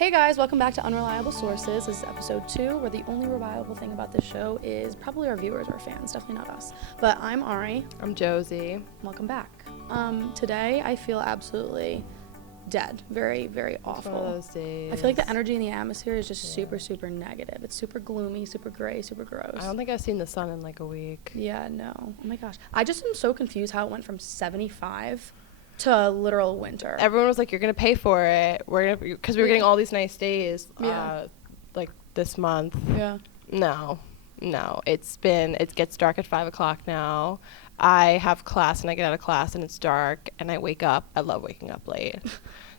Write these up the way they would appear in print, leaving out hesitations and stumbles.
Hey guys, welcome back to Unreliable Sources. This is episode 2, where the only reliable thing about this show is probably our viewers or fans, definitely not us. But I'm Ari. I'm Josie. Welcome back. Today I feel absolutely dead. Very, very awful. One of those days. I feel like the energy in the atmosphere is just super, super negative. It's super gloomy, super gray, super gross. I don't think I've seen the sun in like a week. Yeah, no. Oh my gosh. I just am so confused how it went from 75 to literal winter. Everyone was like, "You're gonna pay for it. We're gonna," because we were getting all these nice days, like this month. Yeah. No. It gets dark at 5:00 now. I have class and I get out of class and it's dark and I wake up. I love waking up late.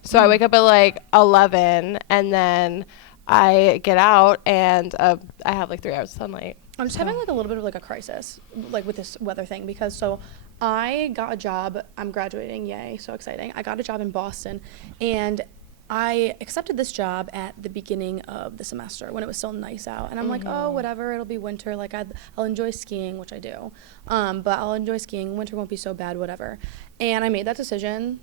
So I wake up at like 11 and then I get out and I have like 3 hours of sunlight. I'm just having like a little bit of like a crisis, like with this weather thing, because I got a job. I'm graduating, yay, so exciting. I got a job in Boston, and I accepted this job at the beginning of the semester when it was still nice out. And I'm like, oh, whatever, it'll be winter. Like, I'll enjoy skiing, which I do. But I'll enjoy skiing. Winter won't be so bad, whatever. And I made that decision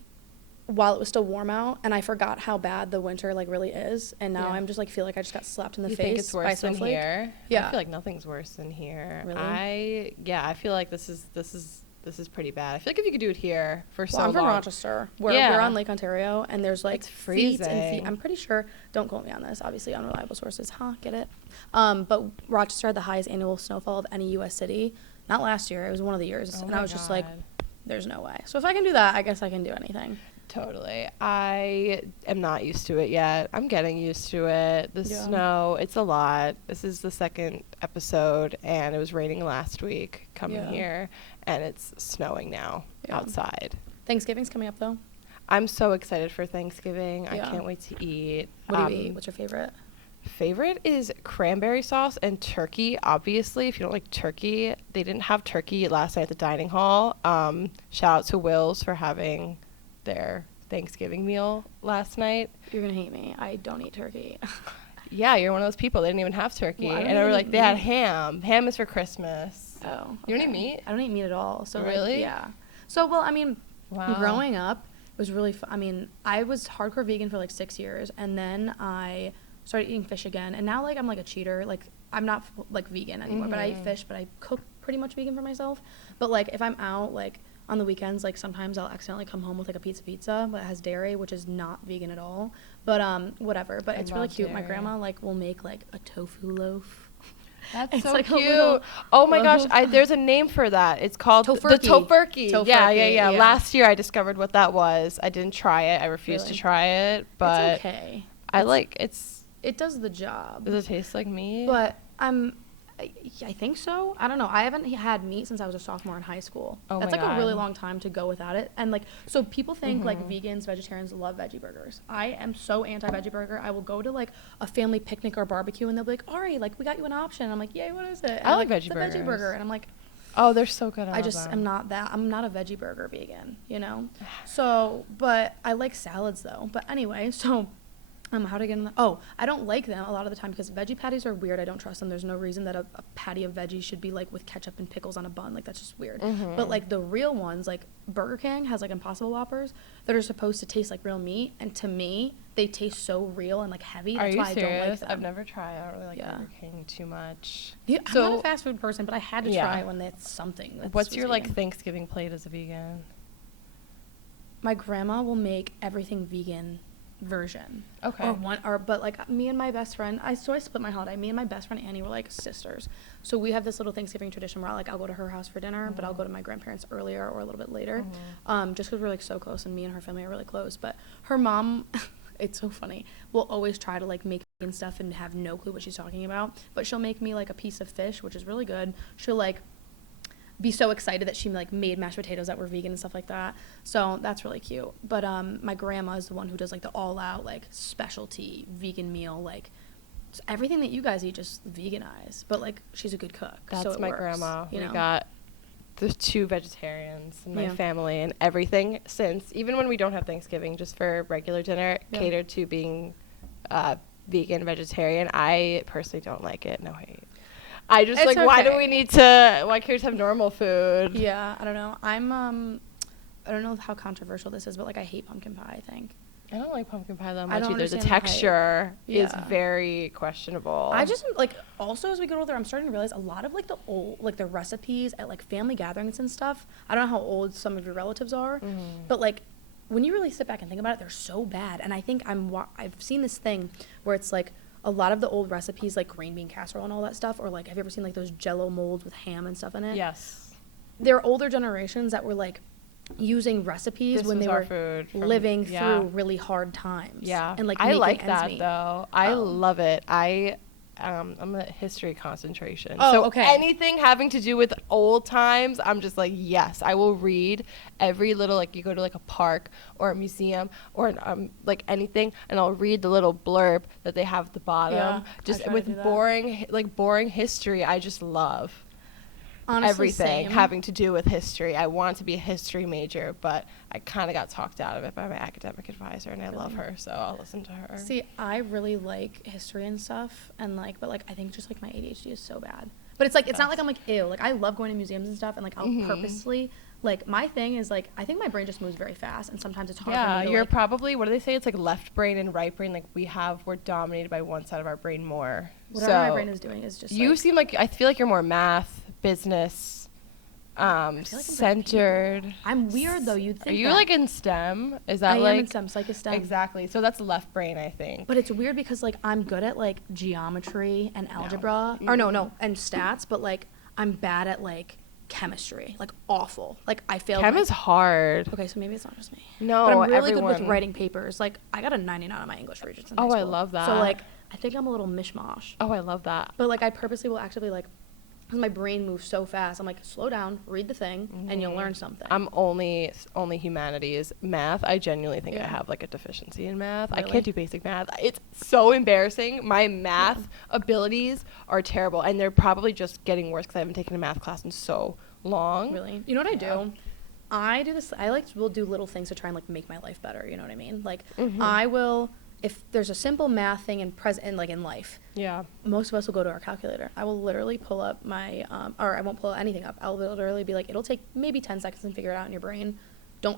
while it was still warm out, and I forgot how bad the winter like really is. And now I'm just like feel like I just got slapped in the face. You think it's by worse than snowflake. here? Yeah. I feel like nothing's worse than here. Really? I feel like this is pretty bad. I feel like if you could do it here for so I'm from long. Rochester. We're on Lake Ontario, and there's like It's feet and freezing. feet. I'm pretty sure. Don't quote me on this. Obviously, unreliable sources. Get it? But Rochester had the highest annual snowfall of any U.S. city. Not last year. It was one of the years, Oh and my I was just like, God. "There's no way." So if I can do that, I guess I can do anything. Totally. I am not used to it yet. I'm getting used to it. The snow, it's a lot. This is the second episode, and it was raining last week coming here, and it's snowing now outside. Thanksgiving's coming up though. I'm so excited for Thanksgiving. Yeah. I can't wait to eat. What do you eat? What's your favorite? Favorite is cranberry sauce and turkey. Obviously, if you don't like turkey, they didn't have turkey last night at the dining hall. Shout out to Will's for having their Thanksgiving meal last night. You're gonna hate me. I don't eat turkey. Yeah, you're one of those people. They didn't even have turkey. Well, I don't and they were even like, eat they had meat. ham. Ham is for Christmas. Oh. You don't eat okay. meat? I don't eat meat at all. So Really? Like, yeah. So well, I mean, Wow. growing up, it was really I mean, I was hardcore vegan for like 6 years, and then I started eating fish again, and now like I'm like a cheater. Like I'm not like vegan anymore, but I eat fish, but I cook pretty much vegan for myself. But like if I'm out like on the weekends, like sometimes I'll accidentally come home with like a pizza that has dairy, which is not vegan at all. But whatever. But I it's really love cute. My dairy. grandma like will make like a tofu loaf. That's It's so like a cute. little Oh my gosh, loaf. there's a name for that. It's called the Tofurkey. tofurkey. Yeah. Tofurkey, yeah. Last year I discovered what that was. I didn't try it. I refused Really? to try it, but It's okay. I like it's. It does the job. Does it taste like meat? But I think so. I don't know. I haven't had meat since I was a sophomore in high school. Oh That's my like a really God. long time to go without it. And like, so people think like vegans, vegetarians love veggie burgers. I am so anti-veggie burger. I will go to like a family picnic or barbecue, and they'll be like, Ari, like we got you an option. And I'm like, yay, what is it? And I like they're veggie "It's a veggie burgers." burger. And I'm like, Oh, they're so good. I just am not that. I'm not a veggie burger vegan, you know? So, but I like salads though. But anyway, so how to get in the, I don't like them a lot of the time because veggie patties are weird. I don't trust them. There's no reason that a patty of veggies should be like with ketchup and pickles on a bun. Like that's just weird. But like the real ones, like Burger King has like Impossible Whoppers that are supposed to taste like real meat, and to me they taste so real and like heavy. Are That's you why I don't like serious? them. I've never tried. I don't really like Yeah. Burger King too much. Yeah, I'm not a fast food person, but I had to Yeah. try it when it's something. What's your like Thanksgiving plate as a vegan? My grandma will make everything vegan version. Okay. But like me and my best friend, I split my holiday. Me and my best friend Annie were like sisters. So we have this little Thanksgiving tradition where I'll go to her house for dinner, but I'll go to my grandparents earlier or a little bit later. Just because we're like so close, and me and her family are really close. But her mom, it's so funny, will always try to like make vegan stuff and have no clue what she's talking about. But she'll make me like a piece of fish, which is really good. She'll like be so excited that she like made mashed potatoes that were vegan and stuff like that. So that's really cute. But my grandma is the one who does like the all out like specialty vegan meal, like everything that you guys eat just veganize. But like she's a good cook. That's so it my works, grandma. you We know? got the 2 vegetarians in my Yeah. family, and everything since, even when we don't have Thanksgiving, just for regular dinner, Yeah. catered to being vegan, vegetarian. I personally don't like it. No hate. I just It's like, why do okay. we need to, why can't we just have normal food? Yeah, I don't know. I don't know how controversial this is, but like I hate pumpkin pie, I think. I don't like pumpkin pie that I much don't either. The understand the hype. texture is Yeah. very questionable. I just like also as we get older, I'm starting to realize a lot of like the old like the recipes at like family gatherings and stuff. I don't know how old some of your relatives are, but like when you really sit back and think about it, they're so bad. And I think I've seen this thing where it's like a lot of the old recipes like green bean casserole and all that stuff, or like have you ever seen like those Jello molds with ham and stuff in it? Yes. There are older generations that were like using recipes This when was they our were food from- living yeah. through really hard times. Yeah. and like I making like ends that meet. though. I Oh. love it. I'm a history concentration. Oh, so okay. anything having to do with old times, I'm just like, yes, I will read every little, like you go to like a park or a museum or like anything, and I'll read the little blurb that they have at the bottom. Yeah, I Just try to with do that. boring history, I just love. Honestly, Everything same. having to do with history. I want to be a history major, but I kind of got talked out of it by my academic advisor, and I love her, so I'll listen to her. See, I really like history and stuff, and like, but like, I think just like my ADHD is so bad. But it's like, it's not like I'm like, ew. Like, I love going to museums and stuff, and like, I'll purposely, like, my thing is like, I think my brain just moves very fast, and sometimes it's hard for Yeah, me to you're like, probably, what do they say? It's like left brain and right brain. Like we're dominated by one side of our brain more. whatever so my brain is doing is just you like, seem like, I feel like you're more math, business, feel like I'm both centered. people. I'm weird though. You'd Are think you that. like in STEM? Is that I like am in STEM, psych is STEM. Exactly. So that's left brain, I think. But it's weird because like I'm good at like geometry and algebra, or no, and stats, but like I'm bad at like chemistry, like awful. Like I failed. Chem my- is hard. Okay, so maybe it's not just me. No, but I'm really good with everyone. writing papers. Like I got a 99 on my English for Regents in high Oh, I school. love that. So like I think I'm a little mishmash. Oh, I love that. But like I purposely will actively like, because my brain moves so fast. I'm like, slow down, read the thing, and you'll learn something. I'm only humanities. Math, I genuinely think I Yeah. have like a deficiency in math. I Really? can't do basic math. It's so embarrassing. My math abilities are terrible, and they're probably just getting worse because I haven't taken a math class in so long. Really? You know what I Yeah. do? I do this. I like will do little things to try and like make my life better. You know what I mean? Like Mhm. I will, if there's a simple math thing in like in life, Yeah. most of us will go to our calculator. I will literally pull up my, or I won't pull anything up. I'll literally be like, it'll take maybe 10 seconds and figure it out in your brain.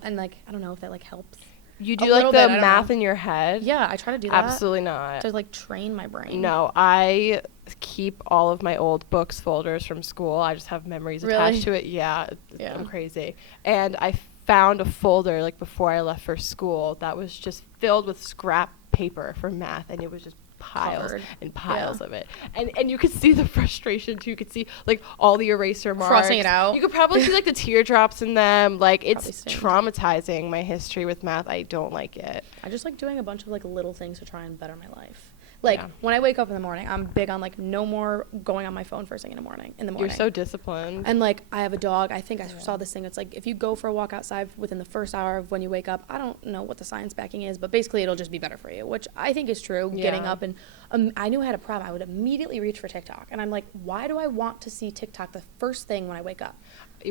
And like, I don't know if that like helps. You A do like little the bit, I don't math know. in your head? Yeah, I try to do that. Absolutely not. To like train my brain. No, I keep all of my old books folders from school. I just have memories Really? attached to it. Yeah, Yeah. I'm crazy. And I found a folder like before I left for school that was just filled with scrap paper for math, and it was just piles Covered. and piles Yeah. of it. And you could see the frustration too. You could see like all the eraser marks. Crossing it out. You could probably see like the teardrops in them. Like it's Probably stained. traumatizing, my history with math. I don't like it. I just like doing a bunch of like little things to try and better my life. Like Yeah. when I wake up in the morning, I'm big on like no more going on my phone first thing in the morning. You're so disciplined. And like I have a dog. I think I saw this thing. It's like if you go for a walk outside within the first hour of when you wake up, I don't know what the science backing is, but basically it'll just be better for you, which I think is true. Getting Yeah. up and I knew I had a problem. I would immediately reach for TikTok, and I'm like, why do I want to see TikTok the first thing when I wake up?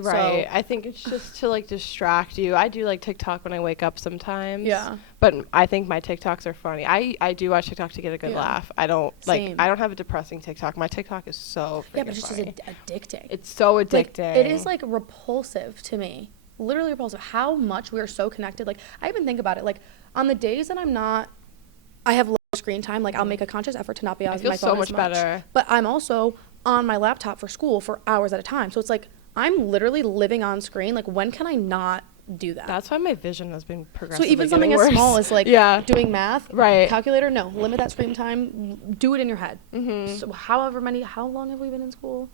Right. So- I think it's just to like distract you. I do like TikTok when I wake up sometimes. Yeah. But I think my TikToks are funny. I do watch TikTok to get a good Yeah. laugh. I don't like Same. I don't have a depressing TikTok. My TikTok is so freaking Yeah, but it's just funny. addicting. It's so Like, addicting. it is like repulsive to me. Literally repulsive. How much we are so connected. Like I even think about it. Like on the days that I have low screen time. Like I'll make a conscious effort to not be on feel my so phone much as much. better. But I'm also on my laptop for school for hours at a time. So it's like I'm literally living on screen. Like when can I not do that? That's why my vision has been so progressively even something getting as worse. small as like yeah. doing math, Right. calculator, no, limit that screen time. Do it in your head. Mhm. So how long have we been in school?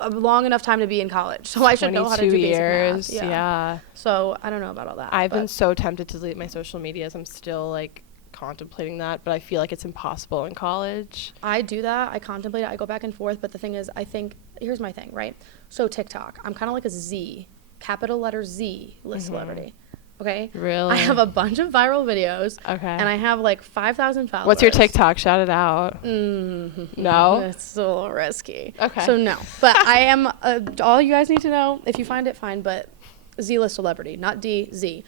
A long enough time to be in college, so I should know how to do 22 basic years. math. Yeah. So I don't know about all that. I've been but so tempted to delete my social medias. I'm still like contemplating that, but I feel like it's impossible in college. I do that. I contemplate it. I go back and forth. But the thing is, I think here's my thing, right? So TikTok, I'm kind of like a Z, capital letter Z list celebrity. Okay. Really? I have a bunch of viral videos. Okay. And I have like 5,000 followers. What's your TikTok? Shout it out. No? It's a little risky. Okay. So no, but I am. All you guys need to know. If you find it, fine. But Z-list celebrity, not D, Z.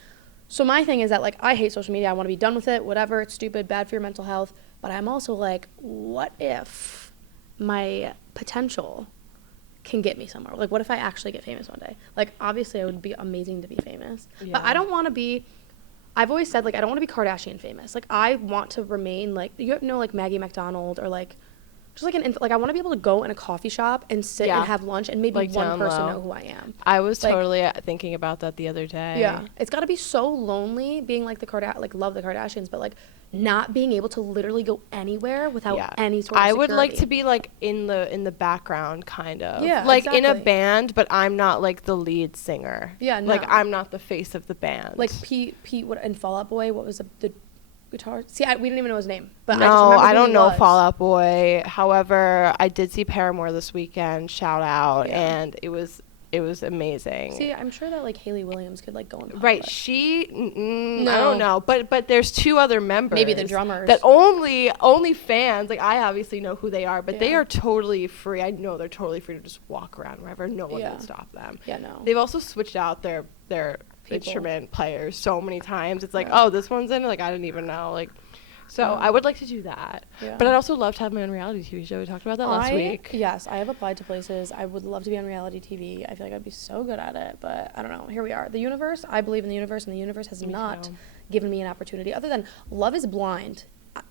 So my thing is that like I hate social media. I want to be done with it. Whatever. It's stupid. Bad for your mental health. But I'm also like, what if my potential can get me somewhere? Like, what if I actually get famous one day? Like, obviously, it would be amazing to be famous. But Yeah. I don't want to be. I've always said, like, I don't want to be Kardashian famous. Like, I want to remain, like, you know, like Maggie McDonald or, like, just like like, I want to be able to go in a coffee shop and sit and have lunch and maybe like one person low. know who I am. I was like, totally thinking about that the other day. Yeah. It's got to be so lonely being like like, love the Kardashians, but, like, not being able to literally go anywhere without any sort of I would like security. to be, like, in the background, kind of. Yeah, like, in a exactly. band, but I'm not, like, the lead singer. Yeah, Like, no. I'm not the face of the band. Like, Pete, what, and Fall Out Boy, what was the guitar? See, we didn't even know his name. But No, I just remember I who don't he know was. Fall Out Boy. However, I did see Paramore this weekend, shout out, Yeah. and it was amazing. See, I'm sure that, like, Haley Williams could, like, go in pop, Right, but- she. I No. don't know, but there's two other members. Maybe the drummers. That only fans, like, I obviously know who they are, but they Yeah. are totally free. I know they're totally free to just walk around wherever. No one Yeah. can stop them. Yeah, no. They've also switched out their People. instrument players so many times. It's like, Right. oh, this one's in. Like, I didn't even know. Like, so Yeah. I would like to do that. Yeah. But I'd also love to have my own reality TV show. We talked about that last week. Yes, I have applied to places. I would love to be on reality TV. I feel like I'd be so good at it, but I don't know. Here we are. The universe, I believe in the universe, and the universe has Me not too. given me an opportunity other than Love is Blind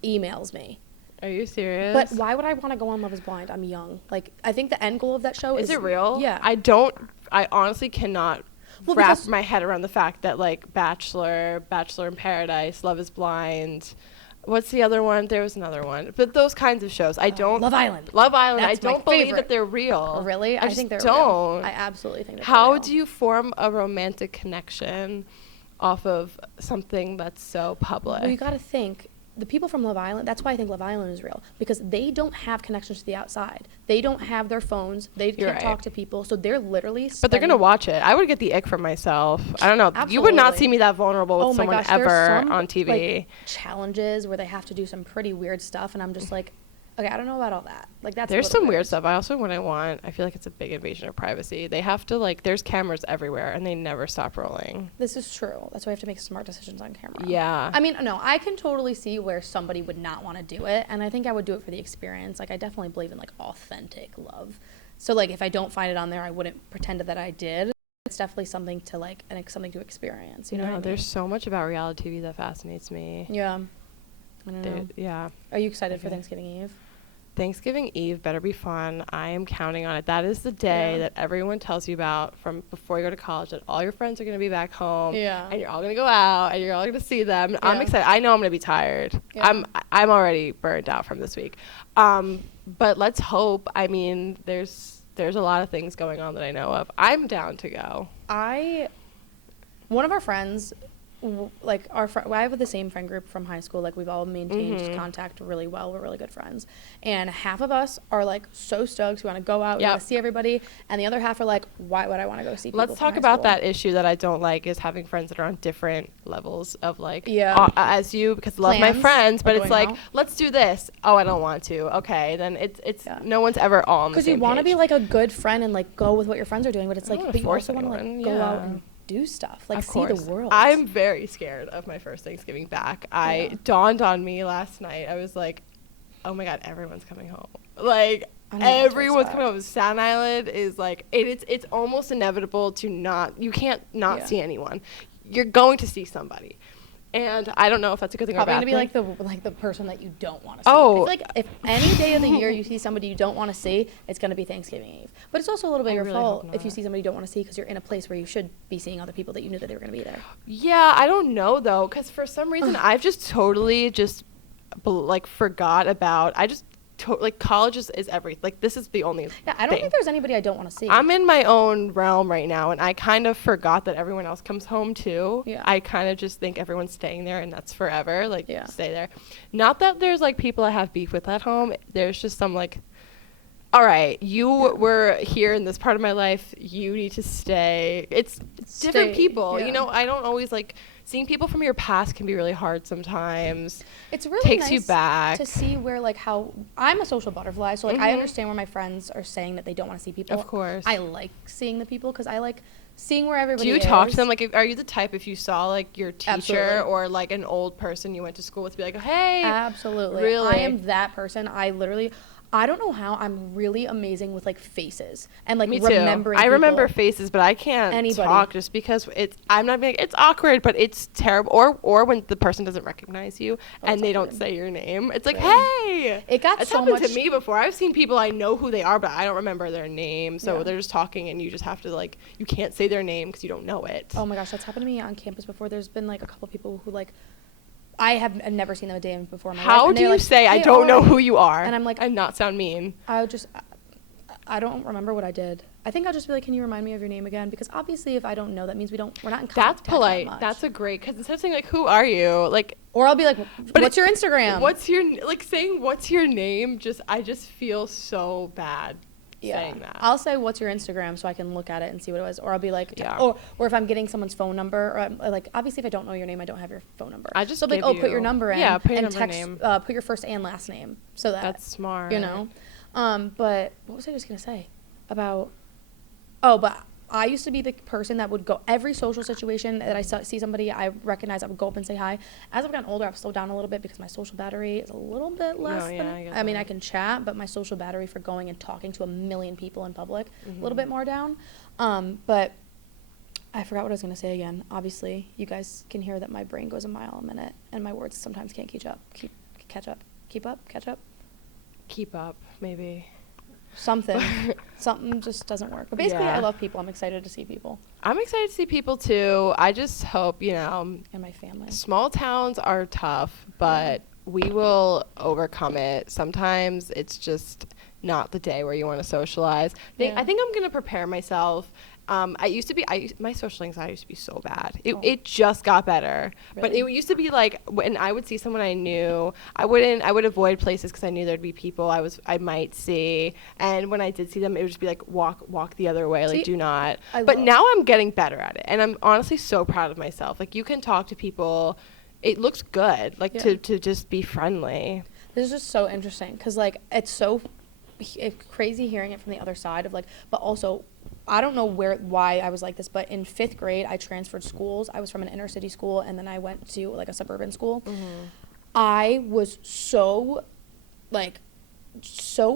emails me. Are you serious? But why would I want to go on Love is Blind? I'm young. Like, I think the end goal of that show Is it real? Yeah. I honestly cannot Well, wrap because- my head around the fact that, like, Bachelor in Paradise, Love is Blind. What's the other one? There was another one. But those kinds of shows, I don't. Love Island. Love Island. That's I my don't believe favorite. that they're real. Really? I think they're don't. real. I absolutely think they're How real. do you form a romantic connection off of something that's so public? Well, you got to think the people from Love Island. That's why I think Love Island is real, because they don't have connections to the outside. They don't have their phones. They You're can't right. talk to people, so they're literally. But they're gonna spending- watch it. I would get the ick for myself. I don't know. You would not Absolutely. see me that vulnerable with Oh my someone gosh, there's ever some, on TV. like, challenges where they have to do some pretty weird stuff, and I'm just like, okay, I don't know about all that. Like, that's a There's little some weird weird stuff. I also wouldn't want. I feel like it's a big invasion of privacy. They have to, like. There's cameras everywhere, and they never stop rolling. This is true. That's why I have to make smart decisions on camera. Yeah. I mean, no, I can totally see where somebody would not want to do it, and I think I would do it for the experience. Like, I definitely believe in, like, authentic love. So, like, if I don't find it on there, I wouldn't pretend that I did. It's definitely something to, like, and it's something to experience. You know No, what I mean? there's so much about reality TV that fascinates me. Yeah. I don't know. Yeah. Are you excited for Okay. Thanksgiving Eve? Thanksgiving Eve better be fun. I am counting on it. That is the day Yeah. that everyone tells you about from before you go to college, that all your friends are going to be back home. Yeah. And you're all going to go out and you're all going to see them. I'm Yeah. excited. I know I'm going to be tired. Yeah. I'm already burned out from this week. But let's hope. I mean, there's a lot of things going on that I know of. I'm down to go. One of our friends, like I have the same friend group from high school. Like, we've all maintained Mm-hmm. contact really well. We're really good friends, and half of us are like so stoked. We want to go out. We Yep. want to see everybody, and the other half are like, why would I want to go see people? Let's from talk high about school? that issue that I don't like, is having friends that are on different levels of, like, Yeah. as you, because I love my Plans, friends, but like it's going like, out. let's do this. Oh, I don't want to. Okay, then it's Yeah. no one's ever all on the Because same you want to be page. like a good friend and like go with what your friends are doing, but it's I like, don't wanna but you force also want to anyone, like go out yeah. and do stuff, like Of see course. the world. I'm very scared of my first Thanksgiving back. Yeah. Dawned on me last night. I was like, oh my God, everyone's coming home. Like, I don't know what to everyone's expect. coming home. Staten Island is like, it's almost inevitable to you can't not Yeah. see anyone. You're going to see somebody. And I don't know if that's a good thing Probably or a gonna bad be thing. like the person that you don't want to see. I Oh. feel like if any day of the year you see somebody you don't want to see, it's gonna be Thanksgiving Eve. But it's also a little bit I your really fault hope if you not. see somebody you don't want to see because you're in a place where you should be seeing other people that you knew that they were gonna be there. Yeah, I don't know though, because for some reason I've just totally just like forgot about. I just like college is everything. Like, this is the only. Yeah, I don't thing. think there's anybody I don't want to see. I'm in my own realm right now, and I kind of forgot that everyone else comes home too. Yeah. I kind of just think everyone's staying there, and that's forever. Like, Yeah. stay there. Not that there's like people I have beef with at home. There's just some like, all right, you were here in this part of my life. You need to stay. It's different Stay, people. yeah. You know, I don't always like seeing people from your past can be really hard sometimes. It's really takes nice you back. to see where like how I'm a social butterfly, so like I Mhm. understand where my friends are saying that they don't want to see people. Of course. I like seeing the people because I like seeing where everybody Do you is. talk to them? Like, are you the type if you saw like your teacher Absolutely. or like an old person you went to school with, be like, hey, Absolutely. Really? I am that person. I literally, I don't know how I'm really amazing with like faces and like Me too. remembering. I remember people. faces, but I can't Anybody. talk just because I'm not being. It's awkward, but it's terrible. Or when the person doesn't recognize you and it's they don't awkward. say your name, it's like, Really? hey. It got It's so happened much. to me before. I've seen people I know who they are, but I don't remember their name. So Yeah. they're just talking, and you just have to like, you can't say their name because you don't know it. Oh my gosh, that's happened to me on campus before. There's been like a couple people who like I have never seen them a day before in my life. How and do they're you like, say I "Hey, don't know alright." who you are? And I'm like, and not sound mean. I don't remember what I did. I think I'll just be like, can you remind me of your name again? Because obviously, if I don't know, that means we're not in contact. That's polite. That much. That's a great, because instead of saying like, who are you? Like, Or I'll be like, But what's your Instagram? what's your, like saying what's your name, I just feel so bad saying that. I'll say, what's your Instagram, so I can look at it and see what it was. Or I'll be like, Yeah. or if I'm getting someone's phone number, or like obviously if I don't know your name, I don't have your phone number. I just so I'm like, give put your you- number in. yeah, put your and number, text, name. put your first and last name, so that That's smart. you know. But what was I just gonna say about? Oh, but I used to be the person that would go every social situation that I see somebody I recognize. I would go up and say hi. As I've gotten older, I've slowed down a little bit because my social battery is a little bit less. yeah, than, I get I mean, that. I can chat, but my social battery for going and talking to a million people in public a little bit more down. But I forgot what I was gonna say again. Obviously, you guys can hear that my brain goes a mile a minute, and my words sometimes can't catch up. Catch up. Keep up, maybe. Something just doesn't work. But basically, Yeah. I love people. I'm excited to see people I'm excited to see people too. I just hope, and my family. small towns are tough, but we will overcome it. Sometimes it's just not the day where you want to socialize. Yeah. I think I'm going to prepare myself. My social anxiety used to be so bad. Oh. It just got better. But it Really? used to be like when I would see someone I knew, I would avoid places because I knew there'd be people I might see. And when I did see them, it would just be like walk the other way, like See, do not. I But love- now I'm getting better at it. And I'm honestly so proud of myself. Like you can talk to people. It looks good, like Yeah. to just be friendly. This is just so interesting because like it's crazy hearing it from the other side of like, but also I don't know why I was like this, but in 5th grade I transferred schools. I was from an inner city school and then I went to like a suburban school. I was so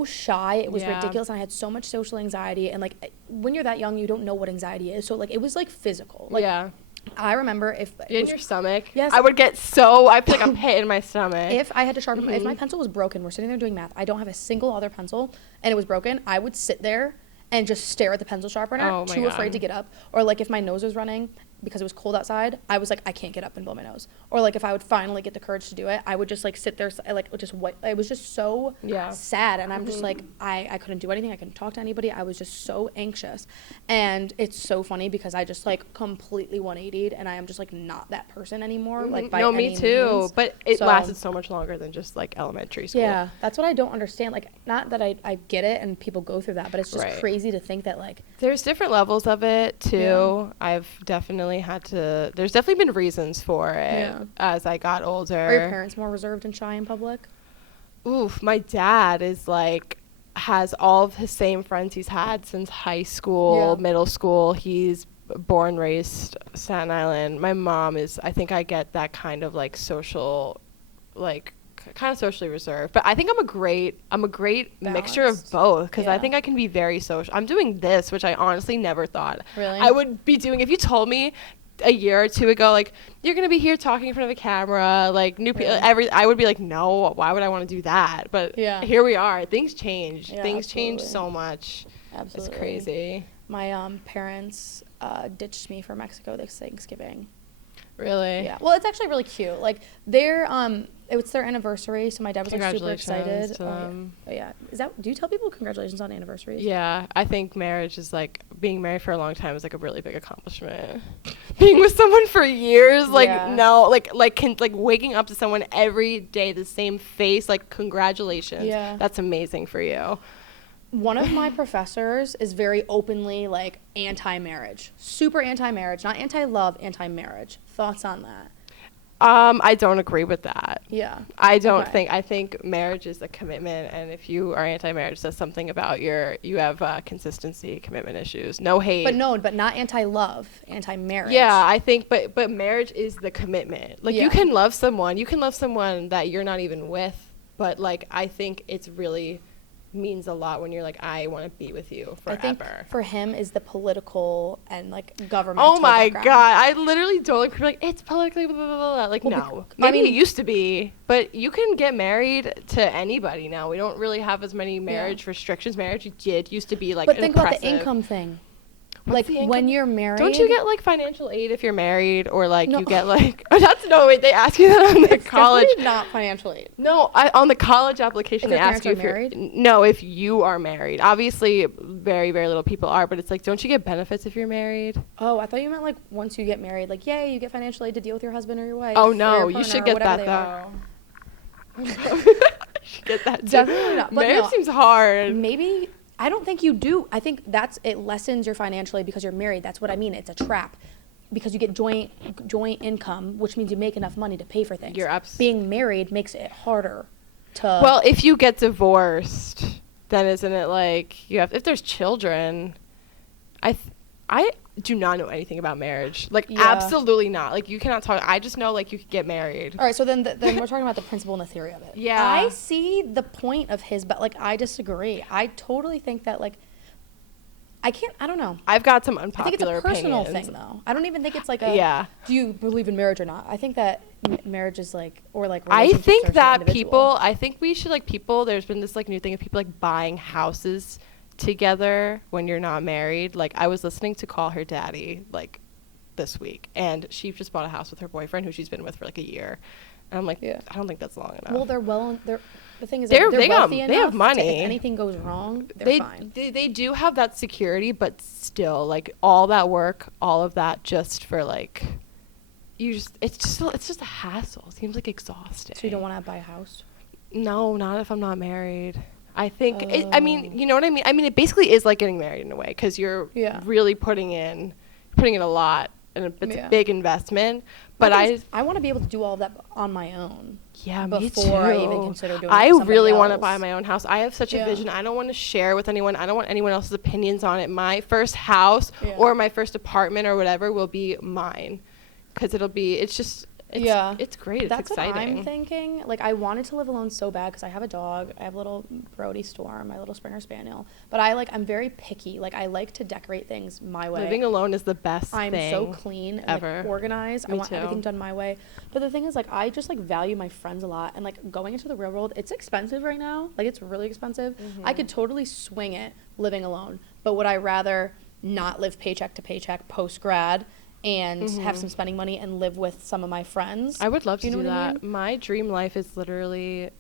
shy. It was Yeah. ridiculous, and I had so much social anxiety. And like when you're that young, you don't know what anxiety is. So like it was like physical. Like yeah. I remember if it In was- your stomach. Yes. I feel like a pit in my stomach. if I had to sharpen, if my pencil was broken, we're sitting there doing math. I don't have a single other pencil, and it was broken. I would sit there and just stare at the pencil sharpener, Oh my too afraid God. to get up. Or like if my nose was running because it was cold outside, I was like, I can't get up and blow my nose. Or like if I would finally get the courage to do it, I would just like sit there, like just what. It was just so Yeah. sad, and I'm just like, I couldn't do anything. I couldn't talk to anybody. I was just so anxious, and it's so funny because I just like completely 180'd, and I am just like not that person anymore. Like by no, any me too. means. But it So- lasted so much longer than just like elementary school. Yeah, that's what I don't understand. Like, not that I get it and people go through that, but it's just Right. crazy to think that, like, There's different levels of it too. Yeah. I've definitely there's definitely been reasons for it Yeah. as I got older. are your parents more reserved and shy in public? Oof, my dad is like has all of his same friends he's had since high school, Yeah. middle school. He's born, raised Staten Island. My mom is, I think I get that kind of like social, like kind of socially reserved. But I think I'm a great mixture of Balanced. both because I Yeah. think I can be very social. I'm doing this, which I honestly never thought Really? I would be doing. If you told me a year or two ago, like you're gonna be here talking in front of a camera, like new people, Really? I would be like, no, why would I want to do that? But Yeah. here we are. Things change. Yeah, Things change absolutely. so much. Absolutely. It's crazy. My parents ditched me for Mexico this Thanksgiving. Really. Yeah. Well, it's actually really cute. Like, it's their anniversary, so my dad was like super Congratulations excited. to them. Yeah. Do you tell people congratulations on anniversaries? Yeah, I think marriage is like being married for a long time is like a really big accomplishment. Being with someone for years, like Yeah. no, like waking up to someone every day, the same face, like congratulations. Yeah. That's amazing for you. One of my professors is very openly like anti-marriage, super anti-marriage, not anti-love, anti-marriage. Thoughts on that? I don't agree with that. Yeah. I don't Okay. I think marriage is a commitment, and if you are anti-marriage, says something about you have consistency, commitment issues, no hate. But not anti-love, anti-marriage. Yeah, I think, but marriage is the commitment. Like Yeah. you can love someone that you're not even with, but like I think it's really means a lot when you're like, I want to be with you I think forever. for him is the political and like government. Oh my God. I literally don't like people like, it's politically blah, blah, blah, blah. Like, Well, no. I Maybe mean- it used to be, but you can get married to anybody now. We don't really have as many marriage restrictions. Marriage used to be like But an think about the oppressive- income thing. What's Like the income? when you're married, Don't you get like financial aid if you're married, or like No. you get like wait, they ask you that on the it's college. definitely not financial aid. No, on the college application If they your ask you if parents you're are no, if you are married. Obviously, very very little people are, but it's like, don't you get benefits if you're married? Oh, I thought you meant like once you get married, like yay, you get financial aid to deal with your husband or your wife. Oh or no, your you partner should or get whatever that they though. are. You should get that too. Definitely not. But Marriage no, seems hard. maybe I don't think you do. I think it lessens your financial aid because you're married. That's what I mean. It's a trap. Because you get joint income, which means you make enough money to pay for things. Being married makes it harder to. Well, if you get divorced, then isn't it like you have? If there's children, I do not know anything about marriage. Like Yeah. absolutely not. Like you cannot talk. I just know like you could get married. All right, so then we're talking about the principle and the theory of it. Yeah. I see the point of his, but like I disagree. I totally think that like I don't know. I've got some I unpopular think it's a personal opinions. thing though. I don't even think it's like a Yeah. do you believe in marriage or not? I think that marriage is like or like I relationships think are so that individual. I think we should like people. There's been this like new thing of people like buying houses together when you're not married. Like I was listening to Call Her Daddy like this week, and she just bought a house with her boyfriend who she's been with for like a year, and I'm like, Yeah. I don't think that's long enough. Well, the thing is They're- they're they got- wealthy they have enough to, money. if anything goes wrong, they're fine. They do have that security, but still, like all that work, all of that, just for like, it's just a hassle. It seems like exhausting. So you don't want to buy a house? No, not if I'm not married. I think I mean, you know what I mean. I mean, it basically is like getting married in a way because you're really putting in a lot, and it's a big investment. But I want to be able to do all of that on my own. Yeah, me too. Before I even consider doing it I with somebody really want to else. buy my own house. I have such a vision. I don't want to share with anyone. I don't want anyone else's opinions on it. My first house or my first apartment or whatever will be mine, because it's great. It's That's exciting. what I'm thinking. Like, I wanted to live alone so bad because I have a dog. I have a little Brody Storm, my little Springer Spaniel. But I'm very picky. Like, I like to decorate things my way. Living alone is the best I'm thing so clean and ever. like, organized. I Me want too. everything done my way. But the thing is, like, I just like value my friends a lot. And like going into the real world, it's expensive right now. Like, it's really expensive. I could totally swing it living alone. But would I rather not live paycheck to paycheck post grad and have some spending money and live with some of my friends? I would love to You know do what I that. mean? My dream life is literally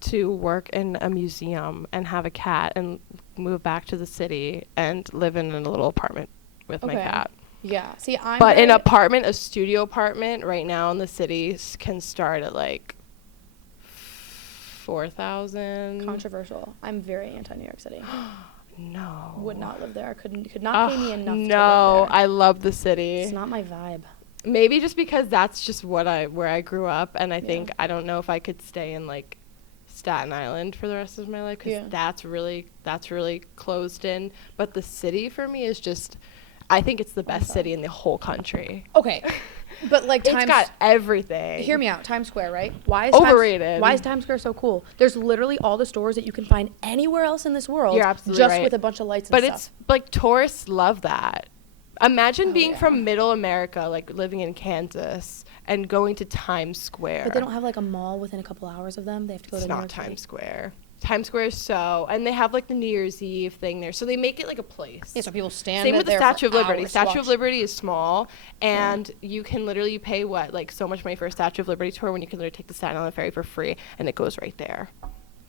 to work in a museum and have a cat and move back to the city and live in a little apartment with my Okay. cat. Yeah. See, But an apartment, a studio apartment right now in the city can start at like 4,000. controversial. I'm very anti New York City. No. Would not live there. Could not pay me enough to live No, there. I love the city. It's not my vibe. Maybe just because that's just where I grew up, and I think I don't know if I could stay in like Staten Island for the rest of my life, because that's really closed in. But the city for me is just, I think it's the best city in the whole country. Okay. But like It's got everything. Hear me out. Times Square, right? Why is Overrated. Why is Times Square so cool? There's literally all the stores that you can find anywhere else in this world. You're absolutely just right. with a bunch of lights and But stuff. it's like tourists love that. Imagine being yeah. from middle America, like living in Kansas, and going to Times Square. But they don't have like a mall within a couple hours of them. They have to go It's to New not York City. Times Square. Times Square is and they have like the New Year's Eve thing there, so they make it like a place. Yeah, so people stand Same with the there Statue for of Liberty. hours to Statue of watch. Liberty is small, and you can literally pay like so much money for a Statue of Liberty tour when you can literally take the Staten Island ferry for free, and it goes right there.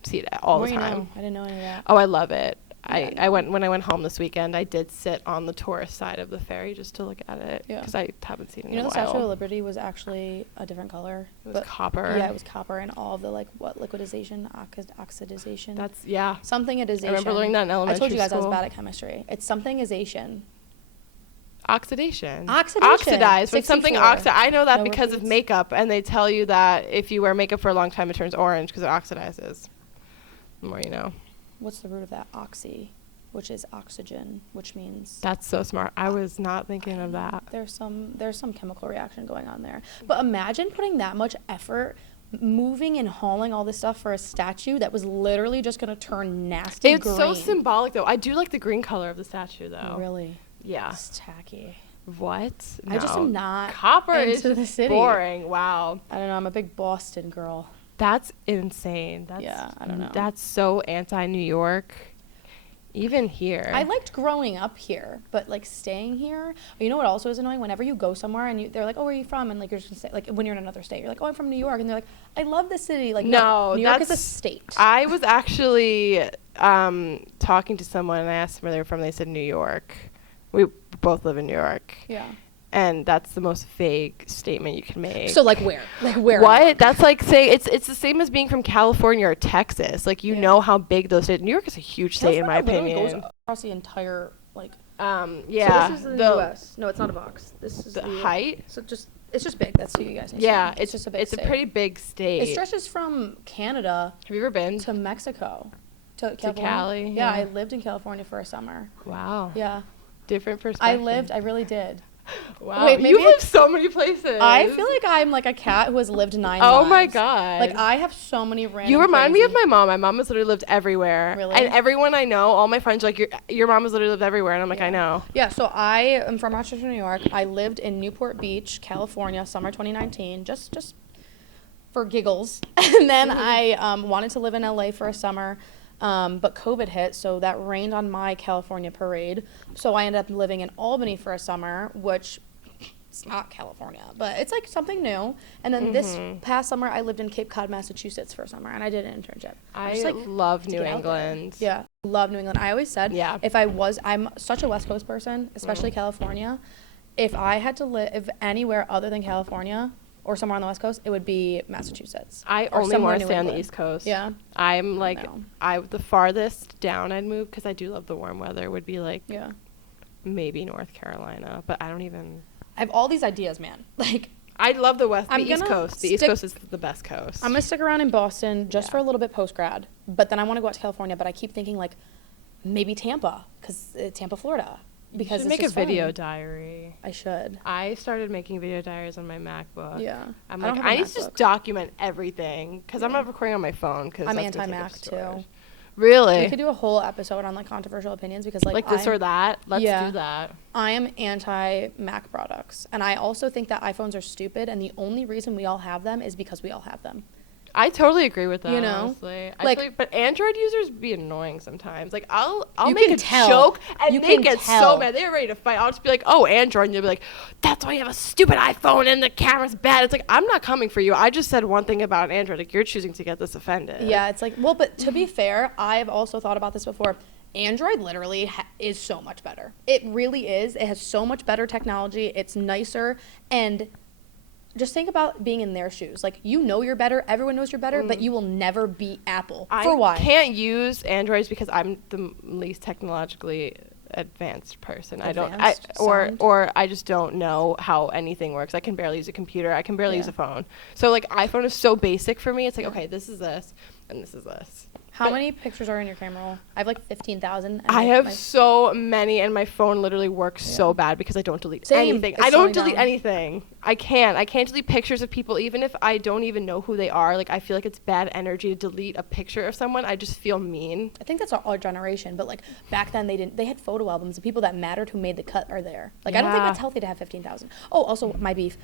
See it all More the you time. know. I didn't know any of that. Oh, I love it. Yeah, I went when I went home this weekend. I did sit on the tourist side of the ferry just to look at it Yeah. because I haven't seen it You in know, a the while. Statue of Liberty was actually a different color. It was copper. Yeah, it was copper, and all of the liquidization, oxidization. That's something it is. I remember learning that in I told elementary you guys I school. was bad at chemistry. It's something is Asian. Oxidation. Oxidation. Oxidized. When something 64. I know that No because of repeats. makeup, and they tell you that if you wear makeup for a long time, it turns orange because it oxidizes. The more you know. What's the root of that? Oxy, which is oxygen, which means That's so smart. I was not thinking of that. there's some chemical reaction going on there. But imagine putting that much effort moving and hauling all this stuff for a statue that was literally just gonna turn nasty It's green. so symbolic, though. I do like the green color of the statue, though. Really? Yeah. It's tacky. What? I just No. am not Copper is into the just city. boring. Wow. I don't know. I'm a big Boston girl. That's insane. That's, Yeah, I don't know. That's so anti-New York. Even here. I liked growing up here, but like staying here. You know what also is annoying? Whenever you go somewhere and they're like, "Oh, where are you from?" and like you're just gonna say, like when you're in another state, you're like, "Oh, I'm from New York," and they're like, "I love this city." Like No, New York is a that's- state. I was actually talking to someone, and I asked them where they were from. They said New York. We both live in New York. Yeah. And that's the most vague statement you can make. So like where? Like where? What? That's like saying it's the same as being from California or Texas. Like you Yeah. know how big those states. New York is a huge state in my California literally opinion. goes across the entire like. Yeah. So this is the U.S. No, it's not a box. This is The US. height. So it's just big. That's what you guys need. to Yeah, know. It's just a big. It's state. a pretty big state. It stretches from Canada Have you ever been? to Mexico. To California. Cali, Yeah, yeah. I lived in California for a summer. Wow. Yeah. Different perspective. I really did. Wow. Wait, maybe you live so many places. I feel like I'm like a cat who has lived 9 Oh lives. my god. Like I have so many random. You remind me of crazy- my mom. My mom has literally lived everywhere. Really? And everyone I know, all my friends are like, your mom has literally lived everywhere. And I'm like, Yeah. I know. Yeah, so I am from Rochester, New York. I lived in Newport Beach, California, summer 2019, just for giggles. And then I wanted to live in LA for a summer, but COVID hit, so that rained on my California parade. So I ended up living in Albany for a summer, which it's not California, but it's like something new. And then this past summer, I lived in Cape Cod, Massachusetts for a summer, and I did an internship. I Just, like, love to New get out there. England. Yeah, love New England. I always said, Yeah. I'm such a West Coast person, especially California. If I had to live anywhere other than California or somewhere on the West Coast, it would be Massachusetts. I or only somewhere want in to New stay on the England. East Coast. Yeah. I'm like, No. the farthest down I'd move, because I do love the warm weather, would be like Yeah. maybe North Carolina. But I don't even. I have all these ideas, man. Like, I love the I'm East gonna Coast. The East stick- Coast is the best coast. I'm going to stick around in Boston just Yeah. for a little bit post-grad. But then I want to go out to California, but I keep thinking, like, maybe Tampa, because Tampa, Florida. Because you should it's make a just fun. video diary. I should. I started making video diaries on my MacBook. Yeah. I'm I don't like, have a I need to just MacBook. document everything, because I'm not recording on my phone. Cause I'm that's gonna take up anti-Mac, storage. too. Really? We could do a whole episode on, like, controversial opinions because, like this I'm- or that? Let's Yeah. do that. I am anti-Mac products, and I also think that iPhones are stupid, and the only reason we all have them is because we all have them. I totally agree with that. You know? Honestly. Like- I feel but Android users be annoying sometimes. Like I'll You make can a tell. joke and You they can get tell. so mad. They're ready to fight. I'll just be like, oh, Android, and they'll be like, that's why you have a stupid iPhone and the camera's bad. It's like, I'm not coming for you. I just said one thing about Android. Like you're choosing to get this offended. Yeah, it's like, well, but to be fair, I've also thought about this before. Android literally is so much better. It really is. It has so much better technology. It's nicer, and just think about being in their shoes. Like, you know you're better. Everyone knows you're better, but you will never beat Apple. For why? I can't use Androids because I'm the least technologically advanced person. Advanced sound? or I just don't know how anything works. I can barely use a computer. I can barely use Yeah. a phone. So like iPhone is so basic for me. It's like, okay, this is this and this is this. How But many pictures are in your camera roll? I have like 15,000. I have so many, and my phone literally works so bad because I don't delete Same. anything. It's I don't slowing delete down. anything. I can't delete pictures of people, even if I don't even know who they are. Like I feel like it's bad energy to delete a picture of someone. I just feel mean. I think that's our generation, but like back then they had photo albums. The people that mattered who made the cut are there. Like I don't think Yeah. that's healthy to have 15,000. Oh, also my beef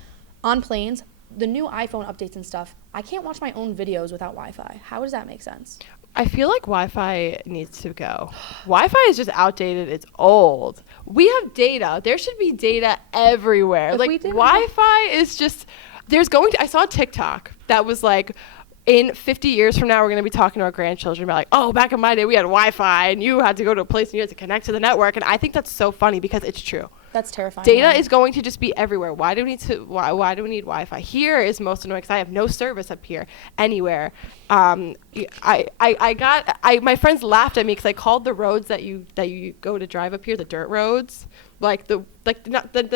on planes. The new iPhone updates and stuff. I can't watch my own videos without Wi-Fi. How does that make sense? I feel like Wi-Fi needs to go. Wi-Fi is just outdated. It's old. We have data. There should be data everywhere. If we Like didn't Wi-Fi is just I saw a TikTok that was like, in 50 years from now, we're going to be talking to our grandchildren about like, oh, back in my day, we had Wi-Fi and you had to go to a place and you had to connect to the network. And I think that's so funny because it's true. That's terrifying. Data right? is going to just be everywhere. Why do we need Wi-Fi? Here is most annoying because I have no service up here anywhere. My friends laughed at me because I called the roads that you go to drive up here the dirt roads, like the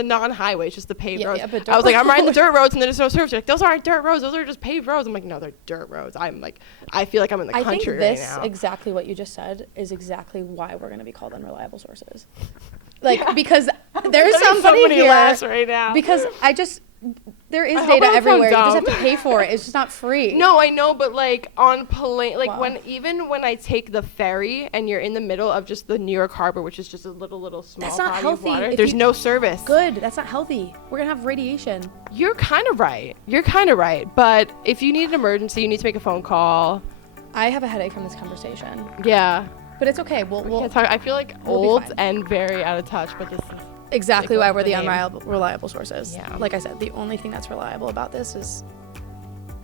non-highways, just the paved Yeah, roads. yeah, but I was dirt like, I'm riding the roads. dirt roads and there's no service. They're like, those aren't dirt roads. Those are just paved roads. I'm like, no, they're dirt roads. I feel like I'm in the I think country this right now. exactly what you just said is exactly why we're going to be called unreliable sources. Like because there's There's somebody so many here. laughs right now. Because There is I hope data I don't sound everywhere. You just have dumb. to pay for it. It's just not free. No, I know, but like on plane, like Wow. even when I take the ferry and you're in the middle of just the New York Harbor, which is just a little small That's not body healthy. of water, If there's you- no service. Good. That's not healthy. We're gonna have radiation. You're kind of right. But if you need an emergency, you need to make a phone call. I have a headache from this conversation, Yeah. but it's okay. We'll Can't talk- I feel like we'll be old fine. and very out of touch, but this is exactly like, why what's we're the the name? unreliable sources. Yeah. Like I said, the only thing that's reliable about this is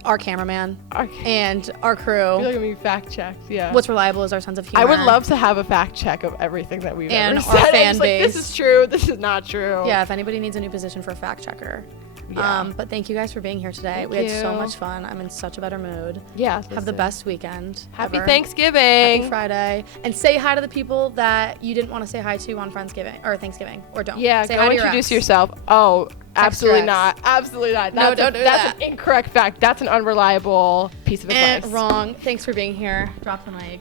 our cameraman okay. and our I feel like crew. I'm being fact checked. Yeah. What's reliable is our sense of humor. I would love to have a fact check of everything that we've And ever our said. fan It's like, this base. is true. This is not true. Yeah, if anybody needs a new position for a fact checker. Yeah. But thank you guys for being here today. Thank we had so you. much fun. I'm in such a better mood. Yeah. Have the listen. best weekend. Happy ever. Thanksgiving. Happy Friday. And say hi to the people that you didn't want to say hi to on Friendsgiving or Thanksgiving. Or don't. Yeah, say go hi to your introduce ex. yourself. Oh, absolutely ex. not. Absolutely not. No, That's don't do that's that. an incorrect fact. That's an unreliable piece of advice. Wrong. Thanks for being here. Drop the mic.